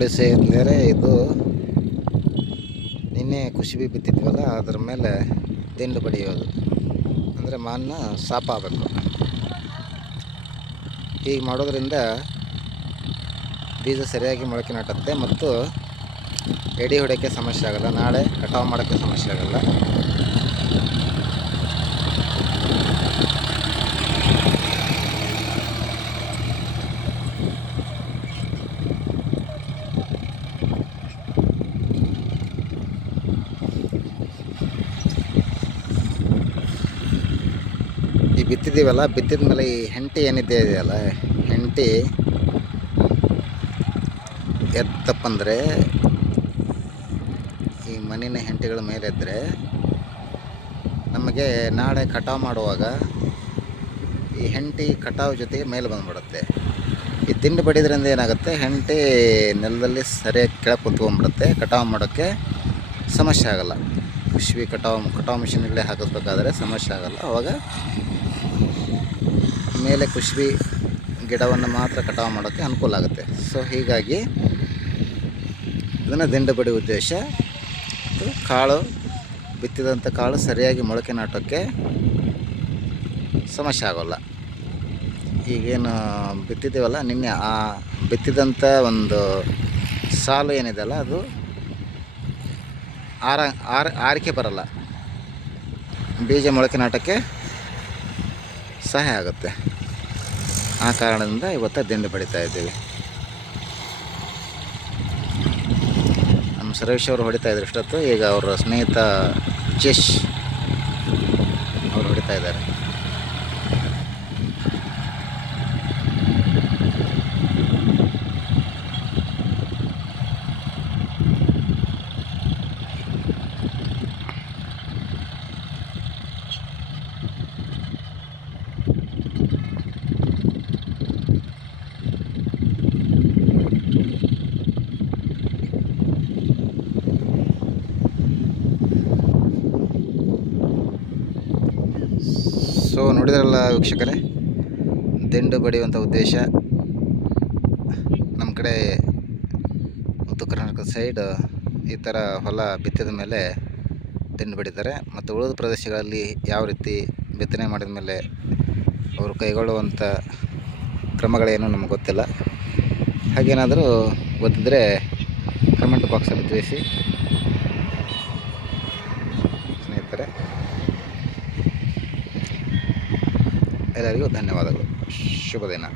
ನೋಡಿ ಸ್ನೇಹಿತರೆ, ಇದು ನಿನ್ನೆ ಖುಷಿಬಿ ಬಿತ್ತಿದ್ವಲ್ಲ ಅದ್ರ ಮೇಲೆ ದಿಂಡು ಬಡಿಯೋದು. ಅಂದರೆ ಮಾನ್ನ ಸಾಪ ಆಗಬೇಕು. ಹೀಗೆ ಮಾಡೋದ್ರಿಂದ ಬೀಜ ಸರಿಯಾಗಿ ಮೊಳಕೆ ನಾಟುತ್ತೆ ಮತ್ತು ಎಡಿ ಹೊಡೆಯೋಕ್ಕೆ ಸಮಸ್ಯೆ ಆಗಲ್ಲ, ನಾಳೆ ಕಟಾವು ಮಾಡೋಕ್ಕೆ ಸಮಸ್ಯೆ ಆಗಲ್ಲ ಈ ಬಿತ್ತಿದ್ದೀವಲ್ಲ, ಬಿತ್ತಿದ ಮೇಲೆ ಈ ಹೆಂಟಿ ಏನಿದೆ ಇದೆಯಲ್ಲ, ಹೆಂಟಿ ಎತ್ತಪ್ಪಂದರೆ ಈ ಮಣ್ಣಿನ ಹೆಂಟಿಗಳ ಮೇಲಿದ್ದರೆ ನಮಗೆ ನಾಳೆ ಕಟಾವು ಮಾಡುವಾಗ ಈ ಹೆಂಟಿ ಕಟಾವು ಜೊತೆಗೆ ಮೇಲೆ ಬಂದ್ಬಿಡುತ್ತೆ. ಈ ತಿಂಡಿ ಬಡಿದ್ರಿಂದ ಏನಾಗುತ್ತೆ, ಹೆಂಟಿ ನೆಲದಲ್ಲಿ ಸರಿಯಾಗಿ ಕೆಳಗೆ ಕುತ್ಕೊಂಡ್ಬಿಡುತ್ತೆ. ಕಟಾವು ಮಾಡೋಕ್ಕೆ ಸಮಸ್ಯೆ ಆಗಲ್ಲ. ಖುಷಿ ಕಟಾವು ಕಟಾವು ಮಿಷಿನಲ್ಲೇ ಹಾಕಿಸ್ಬೇಕಾದ್ರೆ ಸಮಸ್ಯೆ ಆಗಲ್ಲ. ಅವಾಗ ಮೇಲೆ ಕುಶ್ವಿ ಗಿಡವನ್ನು ಮಾತ್ರ ಕಟಾವು ಮಾಡೋಕ್ಕೆ ಅನುಕೂಲ ಆಗುತ್ತೆ. ಸೊ, ಹೀಗಾಗಿ ಇದನ್ನು ದಿಂಡು ಬಡಿ ಉದ್ದೇಶ. ಕಾಳು, ಬಿತ್ತಿದಂಥ ಕಾಳು ಸರಿಯಾಗಿ ಮೊಳಕೆ ನಾಟೋಕ್ಕೆ ಸಮಸ್ಯೆ ಆಗೋಲ್ಲ. ಈಗೇನು ಬಿತ್ತಿದ್ದೀವಲ್ಲ, ನಿನ್ನೆ ಆ ಬಿತ್ತಿದಂಥ ಒಂದು ಸಾಲು ಏನಿದೆಯಲ್ಲ, ಅದು ಆರ ಆರ ಆರಿಕೆ ಬರಲ್ಲ. ಬೀಜ ಮೊಳಕೆ ನಾಟಕ್ಕೆ ಸಹಾಯ ಆಗುತ್ತೆ. ಆ ಕಾರಣದಿಂದ ಇವತ್ತು ದಿಂಡು ಬಡಿತಾ ಇದ್ದೀವಿ. ನಮ್ಮ ಸುರೇಶ್ ಅವರು ಹೊಡಿತಾ ಇದ್ರು ಇಷ್ಟೊತ್ತು. ಈಗ ಅವರ ಸ್ನೇಹಿತ ಜಶ್ ಅವರು ಹೊಡಿತಾ ಇದ್ದಾರೆ. ಸೊ ನೋಡಿದ್ರಲ್ಲ ವೀಕ್ಷಕರೇ? ದಿಂಡು ಬಡಿಯುವಂಥ ಉದ್ದೇಶ. ನಮ್ಮ ಕಡೆ ಉತ್ತರ ಕರ್ನಾಟಕದ ಸೈಡ್ ಈ ಥರ ಹೊಲ ಬಿತ್ತಿದ ಮೇಲೆ ದಿಂಡು ಬಡಿತಾರೆ. ಮತ್ತು ಉಳಿದ ಪ್ರದೇಶಗಳಲ್ಲಿ ಯಾವ ರೀತಿ ಬಿತ್ತನೆ ಮಾಡಿದ ಮೇಲೆ ಅವರು ಕೈಗೊಳ್ಳುವಂಥ ಕ್ರಮಗಳೇನು ನಮಗೆ ಗೊತ್ತಿಲ್ಲ. ಹಾಗೇನಾದರೂ ಗೊತ್ತಿದ್ದರೆ ಕಮೆಂಟ್ ಬಾಕ್ಸಲ್ಲಿ ತಿಳಿಸಿ. ಸ್ನೇಹಿತರೆ ಎಲ್ಲರಿಗೂ ಧನ್ಯವಾದಗಳು. ಶುಭ ದಿನ.